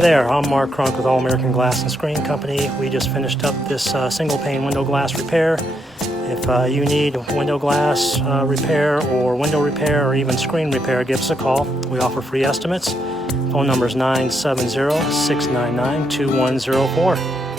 Hi there, I'm Mark Crunk with All American Glass and Screen Company. We just finished up this single pane window glass repair. If you need window glass repair or window repair or even screen repair, give us a call. We offer free estimates. Phone number is 970-699-2104.